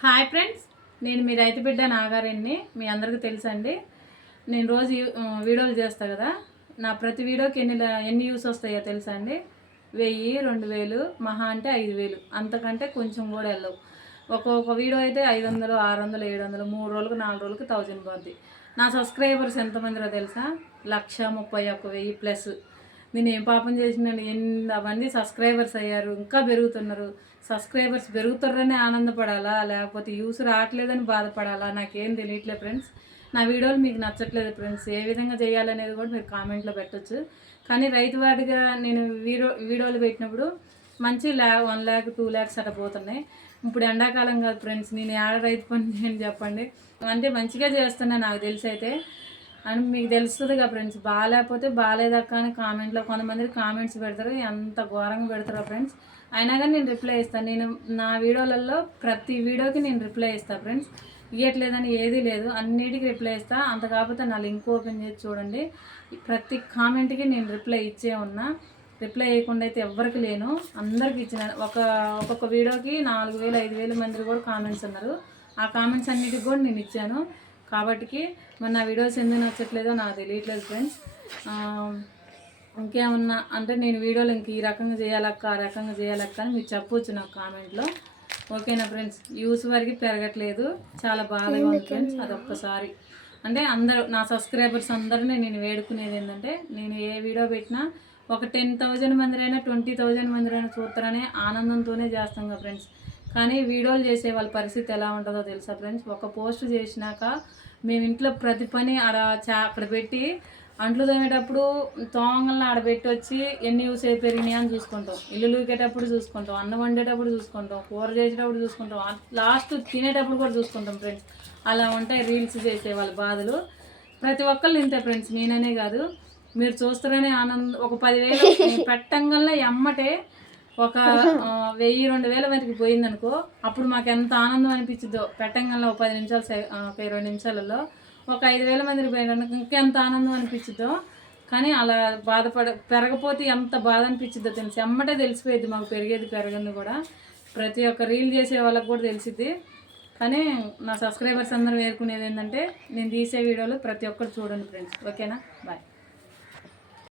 Hi friends నేను మీ రైతు బిడ్డ నాగారెడ్డిని. మీ అందరికీ తెలుసండి. నేను రోజు వీడియోలు చేస్తా కదా. నా ప్రతి వీడియోకి ఎన్ని ఎన్ని యూస్ వస్తాయో తెలుసా అండి వెయ్యి రెండు వేలు మహా అంటే ఐదు వేలు. అంతకంటే కొంచెం కూడా వెళ్ళవు. ఒక్కొక్క వీడియో అయితే ఐదు వందలు ఆరు వందలు ఏడు వందలు మూడు రోజులకు నాలుగు రోజులకు థౌజండ్ పోద్ది. నా సబ్స్క్రైబర్స్ ఎంతమందిరో తెలుసా? లక్ష ముప్పై ఒక్క వెయ్యి ప్లస్. నేను ఏం పాపం చేసినాను? ఎంతమంది సబ్స్క్రైబర్స్ అయ్యారు. ఇంకా పెరుగుతున్నారు. సబ్స్క్రైబర్స్ పెరుగుతారనే ఆనందపడాలా? లేకపోతే యూస్ రావట్లేదని బాధపడాలా? నాకేం తెలియట్లేదు ఫ్రెండ్స్ నా వీడియోలు మీకు నచ్చట్లేదు ఫ్రెండ్స్ ఏ విధంగా చేయాలనేది కూడా మీరు కామెంట్లో పెట్టొచ్చు. కానీ రైతు వాడిగా నేను వీడియో వీడియోలు పెట్టినప్పుడు మంచి ల్యా వన్ ల్యాక్ టూ ల్యాక్స్ అట్లా పోతున్నాయి. ఇప్పుడు ఎండాకాలం కాదు ఫ్రెండ్స్ నేను ఆడ రైతు పని చేయని చెప్పండి. అంటే మంచిగా చేస్తున్నా నాకు తెలిసి అయితే అని మీకు తెలుస్తుంది కదా ఫ్రెండ్స్ బాగాలేకపోతే బాగాలేదక్క అని కామెంట్లో కొంతమంది కామెంట్స్ పెడతారు ఎంత ఘోరంగా పెడతారో ఫ్రెండ్స్. అయినా కానీ నేను రిప్లై ఇస్తాను నేను నా వీడియోలలో ప్రతి వీడియోకి నేను రిప్లై ఇస్తాను ఫ్రెండ్స్. ఇవ్వట్లేదని ఏదీ లేదు. అన్నిటికీ రిప్లై ఇస్తా. అంత కాకపోతే నా లింక్ ఓపెన్ చేసి చూడండి. ప్రతి కామెంట్కి నేను రిప్లై ఇచ్చే ఉన్నా. రిప్లై చేయకుండా అయితే ఎవ్వరికి లేను. అందరికి ఇచ్చిన ఒక ఒక్కొక్క వీడియోకి నాలుగు వేలు ఐదు వేల మంది కూడా కామెంట్స్ ఉన్నారు. ఆ కామెంట్స్ అన్నిటికి కూడా నేను ఇచ్చాను. కాబట్టికి మరి నా వీడియోస్ ఎందుకు నచ్చట్లేదో నాకు తెలియట్లేదు ఫ్రెండ్స్. ఇంకేమన్నా అంటే నేను వీడియోలు ఇంక ఈ రకంగా చేయాలక్క ఆ రకంగా చేయాలక్క అని మీరు చెప్పొచ్చు నాకు కామెంట్లో. ఓకేనా ఫ్రెండ్స్? యూస్ వరకు పెరగట్లేదు. చాలా బాధగా ఉంది ఫ్రెండ్స్ అదొక్కసారి. అంటే అందరూ నా సబ్స్క్రైబర్స్ అందరినీ నేను వేడుకునేది ఏంటంటే నేను ఏ వీడియో పెట్టినా ఒక టెన్ థౌజండ్ మంది అయినా ట్వంటీ థౌజండ్ మంది అయినా చూస్తారనే ఆనందంతోనే చేస్తాం కదా ఫ్రెండ్స్. కానీ వీడియోలు చేసే వాళ్ళ పరిస్థితి ఎలా ఉంటుందో తెలుసా ఫ్రెండ్స్ ఒక పోస్ట్ చేసినాక మేము ఇంట్లో ప్రతి పని ఆడ చా అక్కడ పెట్టి అంట్లు తోమేటప్పుడు తోంగలను ఆడ పెట్టి వచ్చి ఎన్ని యూస్ అయి పెరిగినాయి అని చూసుకుంటాం. ఇల్లు లూకేటప్పుడు చూసుకుంటాం. అన్నం వండేటప్పుడు చూసుకుంటాం. కూర చేసేటప్పుడు చూసుకుంటాం. లాస్ట్ తినేటప్పుడు కూడా చూసుకుంటాం ఫ్రెండ్స్ అలా ఉంటాయి రీల్స్ చేసే వాళ్ళ బాధలు. ప్రతి ఒక్కళ్ళు ఇంతే ఫ్రెండ్స్ నేననే కాదు. మీరు చూస్తారనే ఆనందం ఒక పదివేలు పెట్టంగల్లా ఎమ్మటే ఒక వెయ్యి రెండు వేల వరకు పోయిందనుకో అప్పుడు మాకు ఎంత ఆనందం అనిపించిందో పెట్టంగల్లా ఒక పది నిమిషాలు ఒక ఇరవై నిమిషాలలో. ఒక ఐదు వేల మందికి పోయినందుకు ఇంకెంత ఆనందం అనిపించిందో కానీ అలా బాధపడ పెరగపోతే ఎంత బాధ అనిపించిద్దో తెలిసి? ఎమ్మటే తెలిసిపోయింది మాకు పెరిగేది పెరగంది కూడా. ప్రతి ఒక్క రీల్ చేసే వాళ్ళకి కూడా తెలిసింది కానీ నా సబ్స్క్రైబర్స్ అందరూ వేరుకునేది ఏంటంటే నేను తీసే వీడియోలు ప్రతి ఒక్కరు చూడండి ఫ్రెండ్స్. ఓకేనా? బాయ్.